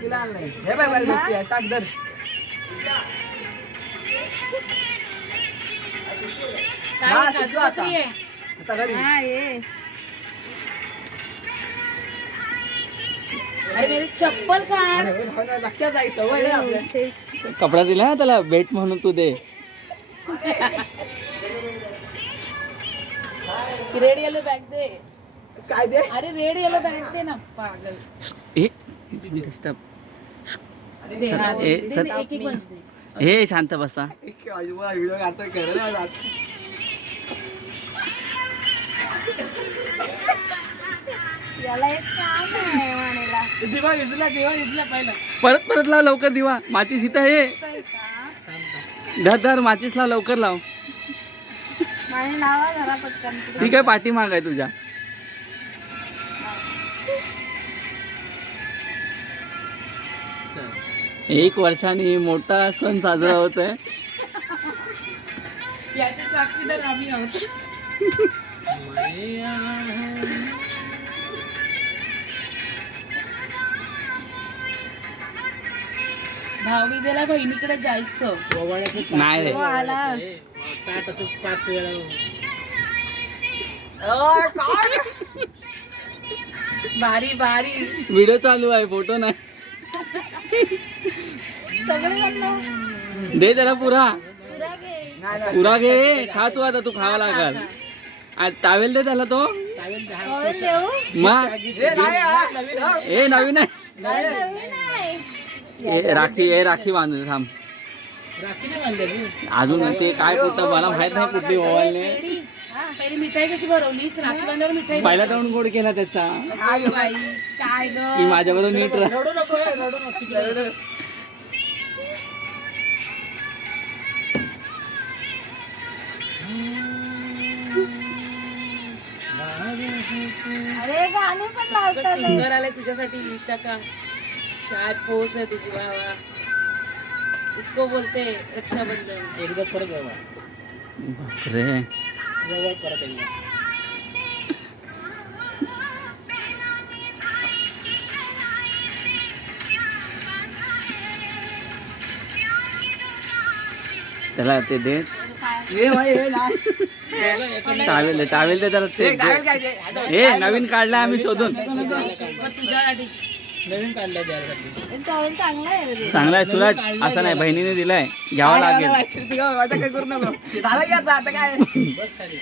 तिला आणलंय. हे बाय बाय बघती आहे, टाक धर. हा, शिकलो आता. आता घरी. अरे मेरी चप्पल काढ. लक्षात आहे, सवय नाही आपल्या. कपडा दिला ना त्याला भेट म्हणून तू दे. रेड येलो बॅग दे. काय दे? अरे रेड येलो बॅग दे ना पागल. हे दे, हा, दे, ए, दे, सर- दे, एक एक बंच दे. हे शांत बसा. व्हिडिओ काढतोय खरं नाही. याला एक काम आहे म्हणायला. दिवा विजला पहिला. परत परत लाव लवकर दिवा. माचीस इथं हे काय का? धर धर माचीस लाव लवकर लाव. माझ्या नावा जरा पटकन. ती काय पाठी माग आहे तुझ्या. एक वर्षाने मोठा सण साजरा होत आहे. याचे साक्षीदार आम्ही आहोत. भाऊबीजेला बहिणीकडे जायचं. नाही रे. तो आला. भारी भारी. व्हिडिओ चालू आहे, फोटो नाही. सगळे जण दे त्याला पुरा पुरा घे. पुरा घे. खा तू आता, तू खावा लागल. टावेल दे त्याला तो. होय देऊ. मग हे नाही हा, नवीन हा. ए नवीन आहे. नाही. नवीन आहे. ए राखी बांधून थांब. अजून ते काय कुठं मला माहित नाही कुठली मोबाईलने. पेढी. पहिली मिठाई कशी भरवलीस? राखी बांधल्यावर मिठाई पहिला भरवलीस. तोंड गोड केला त्याचा अगं बाई काय की ग. माझ्याबरोबर नीट राह. रडू नको, रडू नको. अरे गाणी पण लावतात. सिंगर आले तुझ्यासाठी. विशाखा काय पोस आहे तुझी. वा वा. इसको बोलते रक्षाबंधन. एकदा परत जावा. बापरे. जवळ परत एकदा. त्याला ते दे. हे भाई हे नाही. टावेल दे त्याला ते हे डायल दे. काय ते? आता हे नवीन काढलाय आम्ही शोधून. मग तुझ्यासाठी नवीन काढलंय त्यासाठी. टॉवेल चांगला आहे रे. चांगला आहे सुराज. असं नाही, बहिणीने दिलाय, घ्यावा लागेल. आता काय करू नको. झालं की आता काय? बस खाली.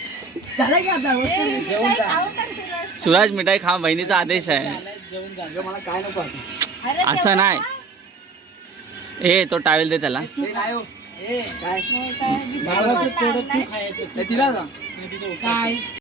झालं की आता? जेवण जा. खाऊन टाक सुरज. सुराज मिठाई खा, बहिणीचा आदेश आहे. जेवण जा. अगं, मला काय नको आता. अरे असं नाही. ए तो टावेल दे त्याला. हे काय हो? काय? काय बिस्किट तिला जा. काय